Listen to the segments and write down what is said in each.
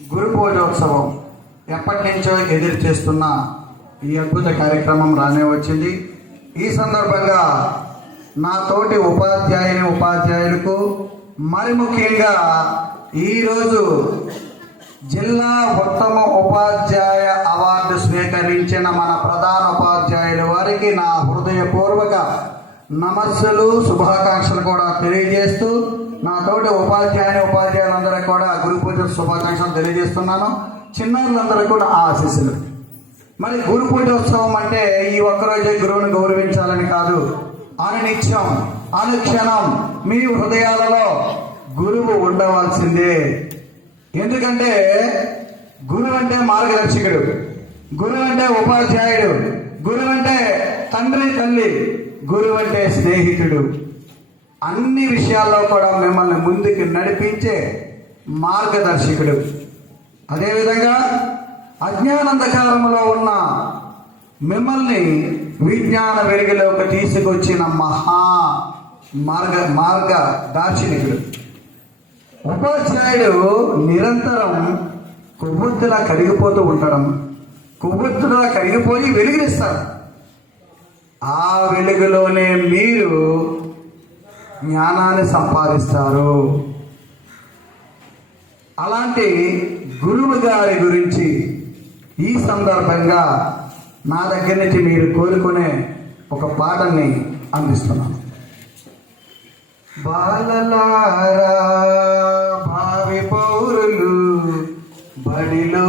గురు పూజోత్సవం ఎప్పటి నుంచో ఎదురు చేస్తున్న ఈ అద్భుత కార్యక్రమం రానే వచ్చింది. ఈ సందర్భంగా నా తోటి ఉపాధ్యాయుని ఉపాధ్యాయులకు మరి ముఖ్యంగా ఈరోజు జిల్లా ఉత్తమ ఉపాధ్యాయ అవార్డు స్వీకరించిన మన ప్రధాన ఉపాధ్యాయుల వారికి నా హృదయపూర్వక నమస్సులు శుభాకాంక్షలు కూడా తెలియజేస్తూ నా తోటి ఉపాధ్యాయుని ఉపాధ్యాయ శుభాకాంక్షలు తెలియజేస్తున్నాను. చిన్నారులందరూ కూడా ఆశీస్సులు. మరి గురు పూజోత్సవం అంటే ఈ ఒక్కరోజే గురువుని గౌరవించాలని కాదు. అనునిత్యం అనుక్షణం మీ హృదయాలలో గురువు ఉండవలసిందే. ఎందుకంటే గురువు అంటే మార్గదర్శకుడు గురువు అంటే ఉపాధ్యాయుడు గురువు అంటే తండ్రి తల్లి గురువు అంటే స్నేహితుడు. అన్ని విషయాల్లో కూడా మిమ్మల్ని ముందుకు నడిపించే మార్గదర్శకుడు. అదేవిధంగా అజ్ఞానంధకారంలో ఉన్న మిమ్మల్ని విజ్ఞాన వెలుగులోకి తీసుకొచ్చిన మహా మార్గ మార్గ దార్శనికుడు ఉపాధ్యాయుడు నిరంతరం కొవ్వొత్తులా కరిగిపోతూ ఉండడం కొవ్వొత్తులా కరిగిపోయి వెలుగునిస్తారు. ఆ వెలుగులోనే మీరు జ్ఞానాన్ని సంపాదిస్తారు. అలాంటి గురువు గారి గురించి ఈ సందర్భంగా నా దగ్గర నుంచి మీరు కోరుకునే ఒక పాటని అందిస్తున్నాను. బాలలారా భావి పౌరులు బడిలో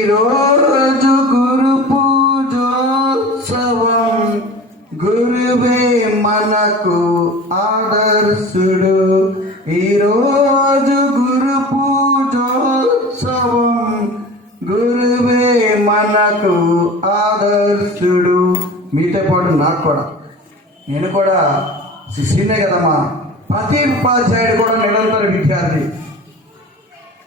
ఈరోజు గురు పూజోత్సవం గురువే మనకు ఆదర్శుడు. ఈరోజు గురు పూజోత్సవం గురువే మనకు ఆదర్శుడు. మీతో పాటు నాకు కూడా. నేను కూడా శిష్యునే కదమ్మా. ప్రతి ఉపాధ్యాయుడు కూడా నిరంతర విద్య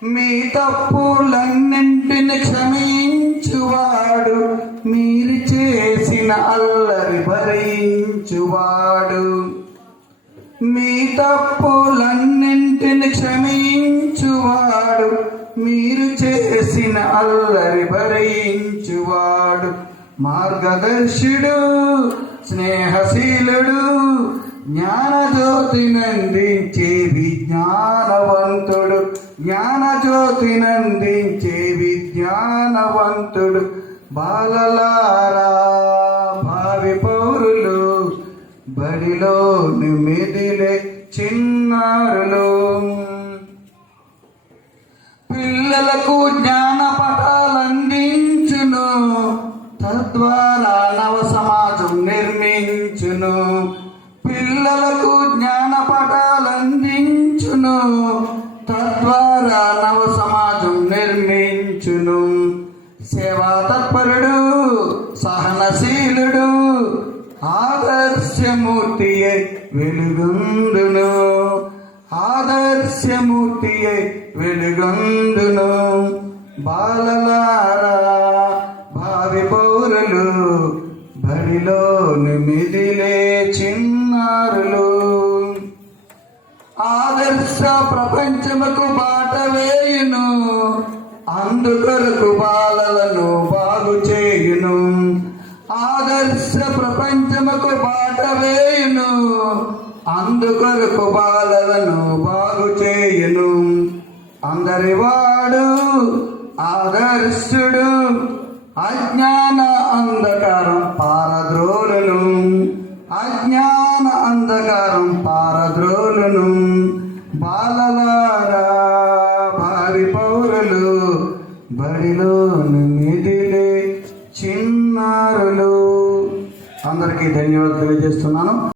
మీ తప్పులన్నింటిని క్షమించువాడు. మీరు చేసిన అల్లరి భరించువాడు. మీ తప్పులన్నింటిని క్షమించువాడు. మీరు చేసిన అల్లరి భరించువాడు. మార్గదర్శుడు స్నేహశీలుడు జ్ఞానజ్యోతి నందించే విజ్ఞానవంతుడు జ్ఞానజ్యోతి నందించే విజ్ఞానవంతుడు బాలలారా భావి పౌరులు బడిలో మెదిలే చిన్నారులు. పిల్లలకు జ్ఞాన పటాలందించును తద్వారా నవ సమాజం నిర్మించును. పిల్లలకు నవ సమాజం నిర్మించును. సేవా తత్పరుడు సహనశీలుడు ఆదర్శమూర్తియే వెలుగొందును. ఆదర్శమూర్తియే వెలుగొందును. బాలలారా భావి పౌరులు బడిలోని మిదిలే చిన్నారులు. ఆదర్శ ప్రపంచముకు బా వేయును అందుకొరకు బాలలను బాగు చేయును ఆదర్శ ప్రపంచముకు పాటవేయును అందుకొరకు బాలలను బాగు చేయును అందరి వాడు ఆదర్శుడు. అజ్ఞాన అంధకారం పారద్రో పౌరులు బడిలో మిదిలే చిన్నారులు. అందరికీ ధన్యవాదాలు తెలియజేస్తున్నాను.